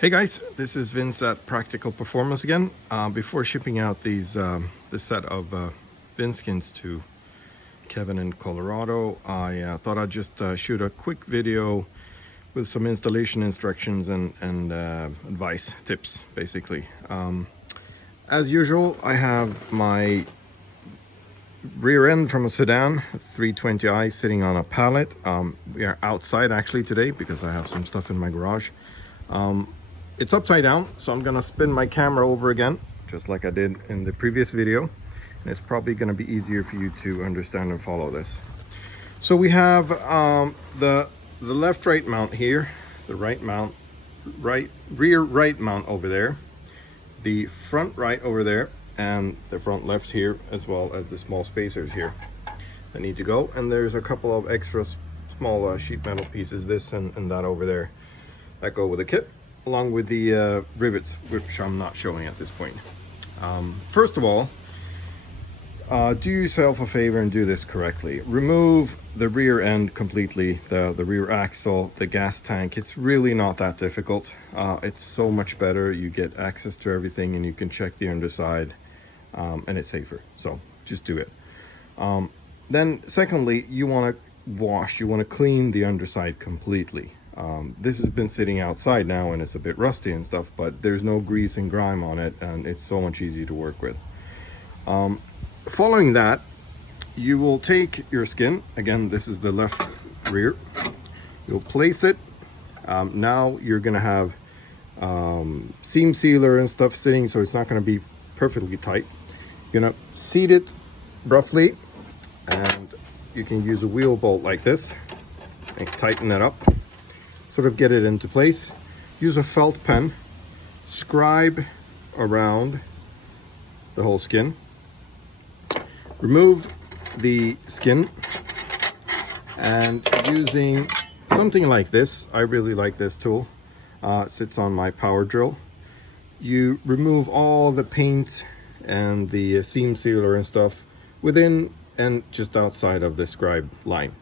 Hey guys, this is Vince at Practical Performance again. Before shipping out this set of VinceSkinz to Kevin in Colorado, I thought I'd just shoot a quick video with some installation instructions and advice, tips, basically. As usual, I have my rear end from a sedan, 320i, sitting on a pallet. We are outside actually today because I have some stuff in my garage. It's upside down, so I'm gonna spin my camera over again, just like I did in the previous video. And it's probably gonna be easier for you to understand and follow this. So we have the left-right mount here, the right mount, rear right mount over there, the front right over there, and the front left here, as well as the small spacers here that need to go. And there's a couple of extra small sheet metal pieces, this and that over there, that go with the kit, along with the rivets, which I'm not showing at this point. First of all, do yourself a favor and do this correctly. Remove the rear end completely, the rear axle, the gas tank. It's really not that difficult. It's so much better. You get access to everything and you can check the underside, and it's safer. So just do it. Then secondly, you want to clean the underside completely. This has been sitting outside now and it's a bit rusty and stuff, but there's no grease and grime on it and it's so much easier to work with. Following that, you will take your skin. Again, this is the left rear. You'll place it. Now you're gonna have seam sealer and stuff sitting, so it's not gonna be perfectly tight. You're gonna seat it roughly, and you can use a wheel bolt like this and tighten it up. Sort of get it into place. Use a felt pen, scribe around the whole skin, remove the skin, and using something like this, I really like this tool, it sits on my power drill. You remove all the paint and the seam sealer and stuff within and just outside of the scribe line.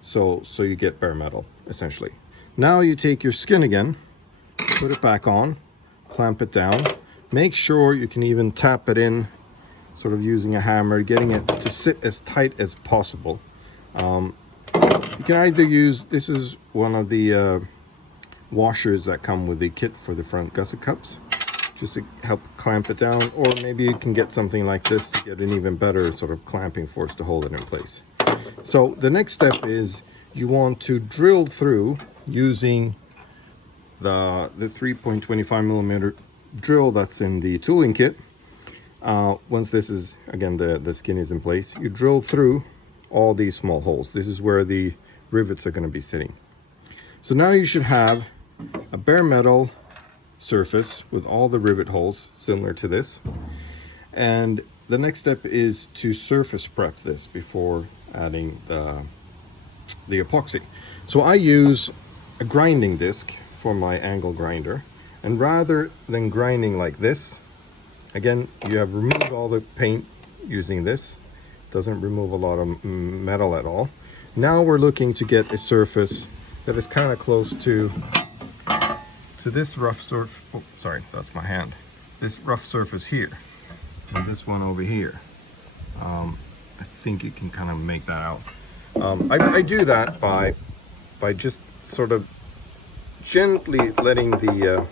So you get bare metal, essentially. Now you take your skin again, put it back on, clamp it down. Make sure you can even tap it in, sort of using a hammer, getting it to sit as tight as possible. You can either use, this is one of the washers that come with the kit for the front gusset cups, just to help clamp it down, or maybe you can get something like this to get an even better sort of clamping force to hold it in place. So the next step is you want to drill through using the 3.25 millimeter drill that's in the tooling kit. Once this is, again, the skin is in place, you drill through all these small holes. This is where the rivets are going to be sitting. So now you should have a bare metal surface with all the rivet holes similar to this. And the next step is to surface prep this before adding the epoxy. So I use a grinding disc for my angle grinder, and rather than grinding like this, again, you have removed all the paint using this. Doesn't remove a lot of metal at all. Now we're looking to get a surface that is kind of close to this rough surface. Oh, sorry, that's my hand. This rough surface here, and this one over here. I think you can kind of make that out. I do that by just sort of gently letting the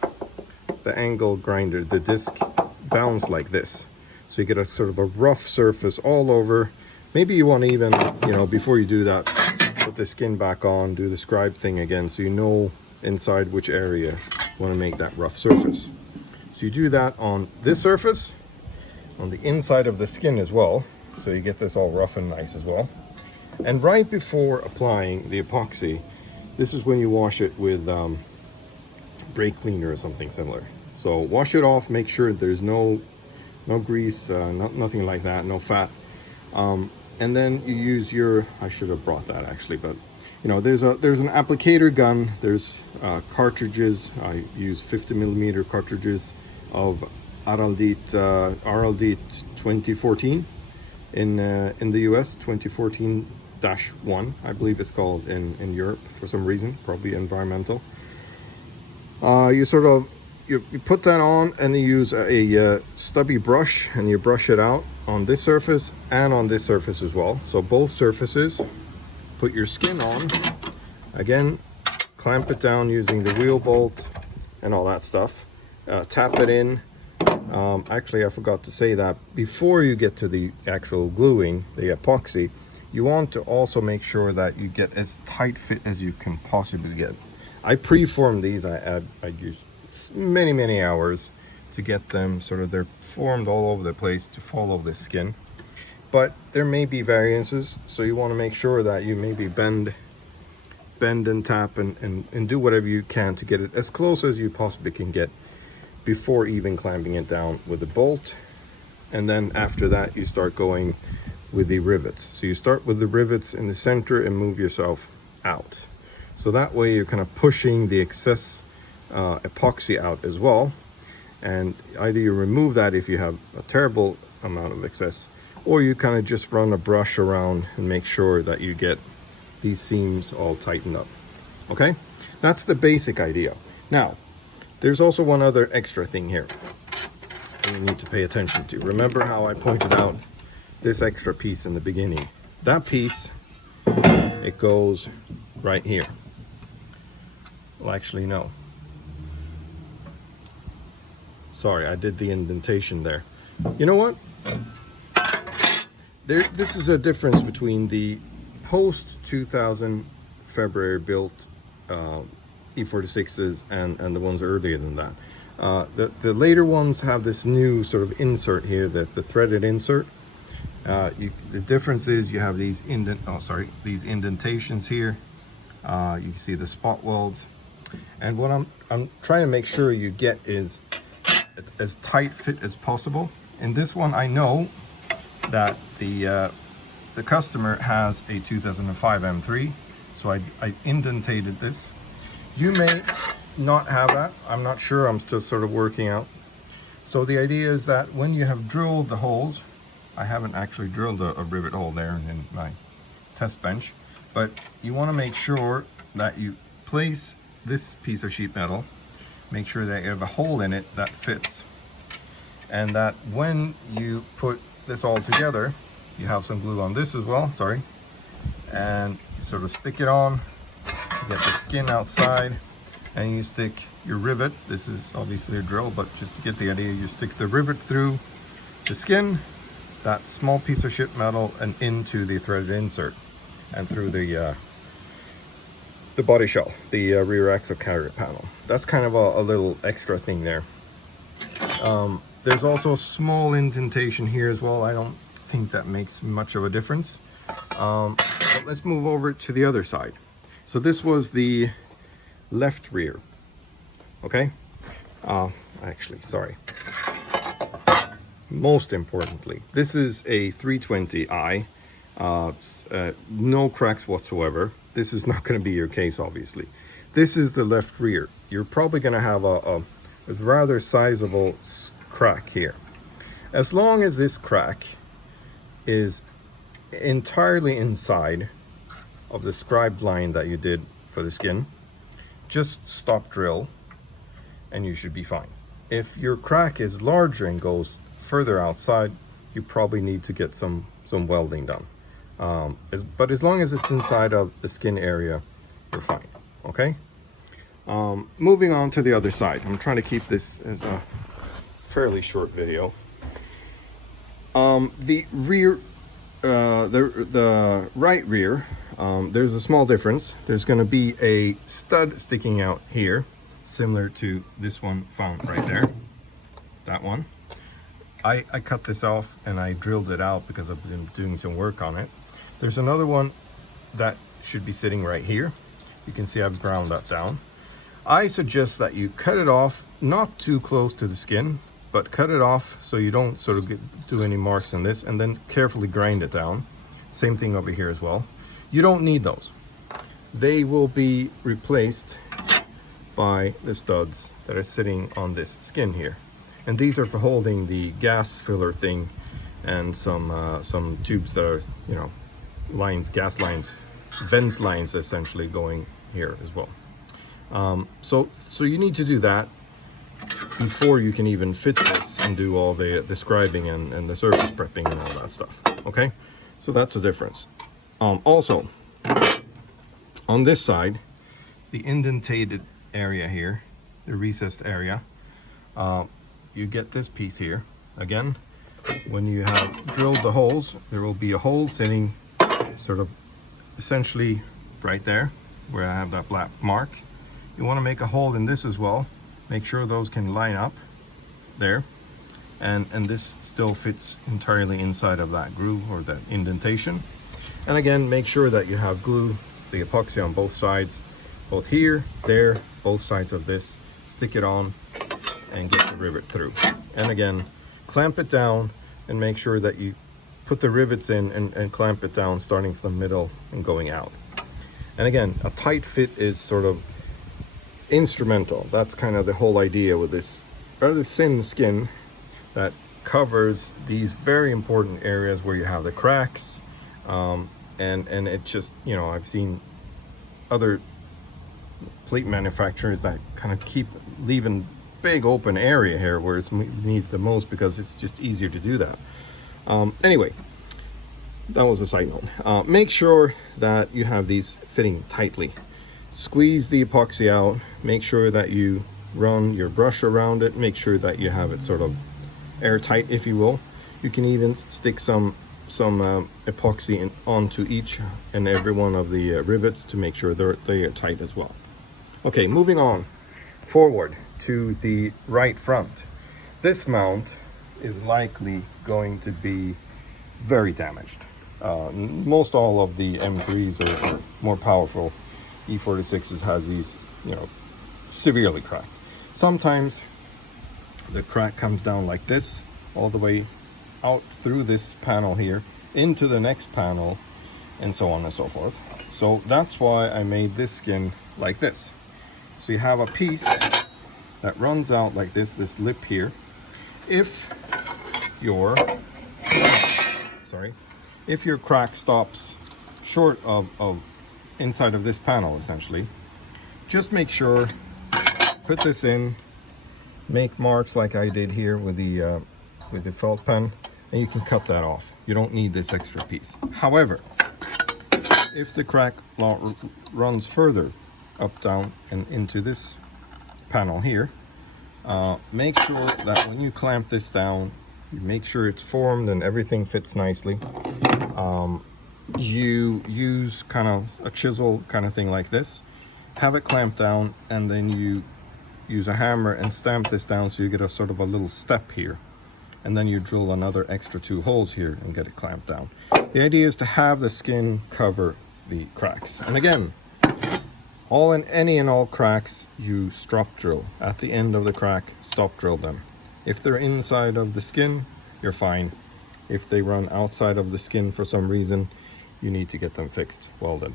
angle grinder, the disc, bounce like this. So you get a sort of a rough surface all over. Maybe you want to even, before you do that, put the skin back on, do the scribe thing again, so you know inside which area you want to make that rough surface. So you do that on this surface, on the inside of the skin as well, so you get this all rough and nice as well. And right before applying the epoxy, this is when you wash it with brake cleaner or something similar. So wash it off, make sure there's no grease, nothing like that, no fat. And then you use your, I should have brought that actually, but there's an applicator gun, there's cartridges. I use 50 millimeter cartridges of RLD 2014 in the US, 2014-1, I believe it's called in Europe for some reason, probably environmental. You sort of you put that on, and you use a stubby brush, and you brush it out on this surface and on this surface as well. So both surfaces. Put your skin on. Again, clamp it down using the wheel bolt and all that stuff. Tap it in. Actually, I forgot to say that before you get to the actual gluing, the epoxy, you want to also make sure that you get as tight fit as you can possibly get. I pre-formed these. I used many hours to get them sort of, they're formed all over the place to follow the skin. But there may be variances, so you want to make sure that you maybe bend and tap and do whatever you can to get it as close as you possibly can get before even clamping it down with the bolt. And then after that, you start going with the rivets. So you start with the rivets in the center and move yourself out. So that way you're kind of pushing the excess epoxy out as well. And either you remove that if you have a terrible amount of excess, or you kind of just run a brush around and make sure that you get these seams all tightened up. Okay, that's the basic idea. Now, there's also one other extra thing here you need to pay attention to. Remember how I pointed out this extra piece in the beginning? That piece, it goes right here. Well, actually, no. Sorry, I did the indentation there. You know what? This is a difference between the post 2000 February built E46s and the ones earlier than that. The later ones have this new sort of insert here, the threaded insert. The difference is you have these indentations here. You can see the spot welds, and what I'm trying to make sure you get is as tight fit as possible. In this one, I know that the customer has a 2005 M3, so I indentated this. You may not have that. I'm not sure. I'm still sort of working out. So the idea is that when you have drilled the holes, I haven't actually drilled a rivet hole there in my test bench, but you want to make sure that you place this piece of sheet metal, make sure that you have a hole in it that fits, and that when you put this all together, you have some glue on this as well, and you sort of stick it on, you get the skin outside, and you stick your rivet. This is obviously a drill, but just to get the idea, you stick the rivet through the skin, that small piece of sheet metal, and into the threaded insert, and through the body shell, the rear axle carrier panel. That's kind of a little extra thing there. There's also a small indentation here as well. I don't think that makes much of a difference. But let's move over to the other side. So this was the left rear. Okay. Actually, sorry. Most importantly, this is a 320i. No cracks whatsoever. This is not going to be your case, obviously. This is the left rear. You're probably going to have a rather sizable crack here. As long as this crack is entirely inside of the scribed line that you did for the skin, just stop drill and you should be fine. If your crack is larger and goes further outside, you probably need to get some welding done. But as long as it's inside of the skin area, you're fine. Okay. Moving on to the other side. I'm trying to keep this as a fairly short video. The rear, the right rear, there's a small difference. There's going to be a stud sticking out here, similar to this one found right there. That one. I cut this off and I drilled it out because I've been doing some work on it. There's another one that should be sitting right here. You can see I've ground that down. I suggest that you cut it off, not too close to the skin, but cut it off so you don't sort of do any marks on this, and then carefully grind it down. Same thing over here as well. You don't need those. They will be replaced by the studs that are sitting on this skin here. And these are for holding the gas filler thing and some tubes that are, you know, lines, gas lines, vent lines essentially going here as well. So you need to do that before you can even fit this and do all the scribing and the surface prepping and all that stuff. Okay, so that's the difference. Also, on this side, the indentated area here, the recessed area, you get this piece here. Again, when you have drilled the holes, there will be a hole sitting sort of essentially right there where I have that black mark. You want to make a hole in this as well. Make sure those can line up there, and this still fits entirely inside of that groove or that indentation. And again, make sure that you have glue, the epoxy on both sides, both here, there, both sides of this. Stick it on and get the rivet through. And again, clamp it down and make sure that you put the rivets in and clamp it down starting from the middle and going out. And again, a tight fit is sort of instrumental. That's kind of the whole idea with this rather thin skin that covers these very important areas where you have the cracks, and it just, you know, I've seen other plate manufacturers that kind of keep leaving big open area here where it's needed the most because it's just easier to do that. Anyway, that was a side note. Make sure that you have these fitting tightly. Squeeze the epoxy out, make sure that you run your brush around it, make sure that you have it sort of airtight, if you will. You can even stick some epoxy onto each and every one of the rivets to make sure they are tight as well. Okay, moving on forward to the right front. This mount is likely going to be very damaged. Most all of the M3s are more powerful. E46s has these, you know, severely cracked. Sometimes the crack comes down like this, all the way out through this panel here, into the next panel, and so on and so forth. So that's why I made this skin like this. So you have a piece that runs out like this lip here. If your crack stops short of inside of this panel, essentially, just make sure, put this in, make marks like I did here with the felt pen, and you can cut that off. You don't need this extra piece. However, if the crack runs further up, down, and into this panel here, make sure that when you clamp this down, you make sure it's formed and everything fits nicely. You use kind of a chisel kind of thing like this, have it clamped down, and then you use a hammer and stamp this down so you get a sort of a little step here, and then you drill another extra 2 holes here and get it clamped down. The idea is to have the skin cover the cracks. And again, any and all cracks, you strop drill. At the end of the crack, stop drill them. If they're inside of the skin, you're fine. If they run outside of the skin for some reason, you need to get them fixed, welded.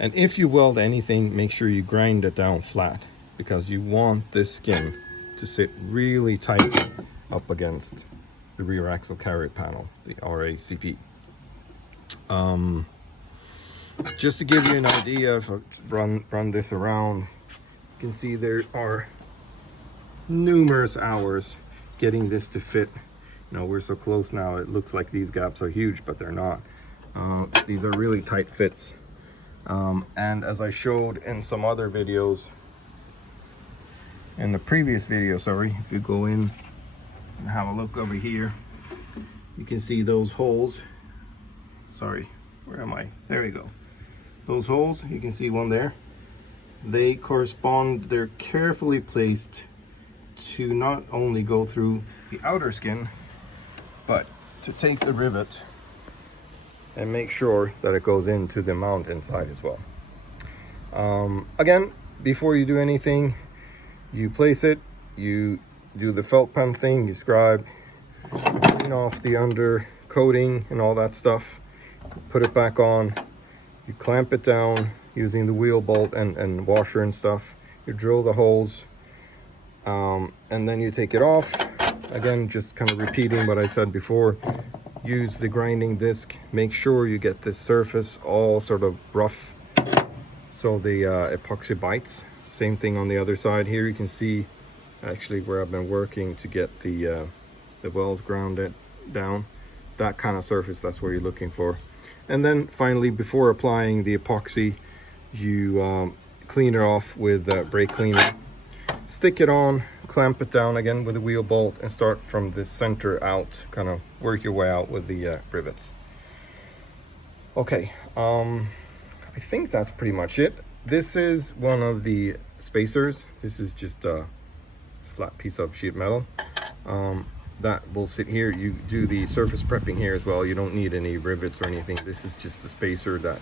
And if you weld anything, make sure you grind it down flat, because you want this skin to sit really tight up against the rear axle carriage panel, the RACP. Just to give you an idea, if I run this around, you can see there are numerous hours getting this to fit. You know, we're so close now, it looks like these gaps are huge, but they're not. These are really tight fits. And as I showed in some other videos, in the previous video, sorry, if you go in and have a look over here, you can see those holes. Sorry, where am I? There we go. Those holes, you can see one there. They correspond, they're carefully placed to not only go through the outer skin, but to take the rivet and make sure that it goes into the mount inside as well. Again, before you do anything, you place it, you do the felt pen thing, you scribe, clean off the under coating and all that stuff, put it back on, you clamp it down using the wheel bolt and washer and stuff, you drill the holes, and then you take it off. Again, just kind of repeating what I said before, use the grinding disc, make sure you get this surface all sort of rough so the epoxy bites, Same thing on the other side. Here you can see actually where I've been working to get the welds grounded down. That kind of surface, that's where you're looking for. And then finally, before applying the epoxy, you clean it off with brake cleaner. Stick it on, clamp it down again with a wheel bolt, and start from the center out, kind of work your way out with the rivets. Okay, I think that's pretty much it. This is one of the spacers. This is just a flat piece of sheet metal that will sit here. You do the surface prepping here as well. You don't need any rivets or anything. This is just a spacer that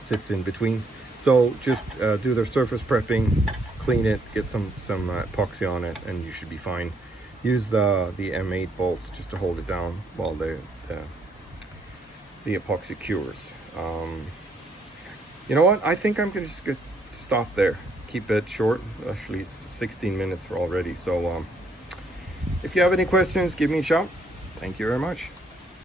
sits in between. So just do the surface prepping, clean it, get some epoxy on it, and you should be fine. Use the M8 bolts just to hold it down while the epoxy cures. You know what? I think I'm gonna just stop there. Keep it short. Actually, it's 16 minutes already. So if you have any questions, give me a shout. Thank you very much.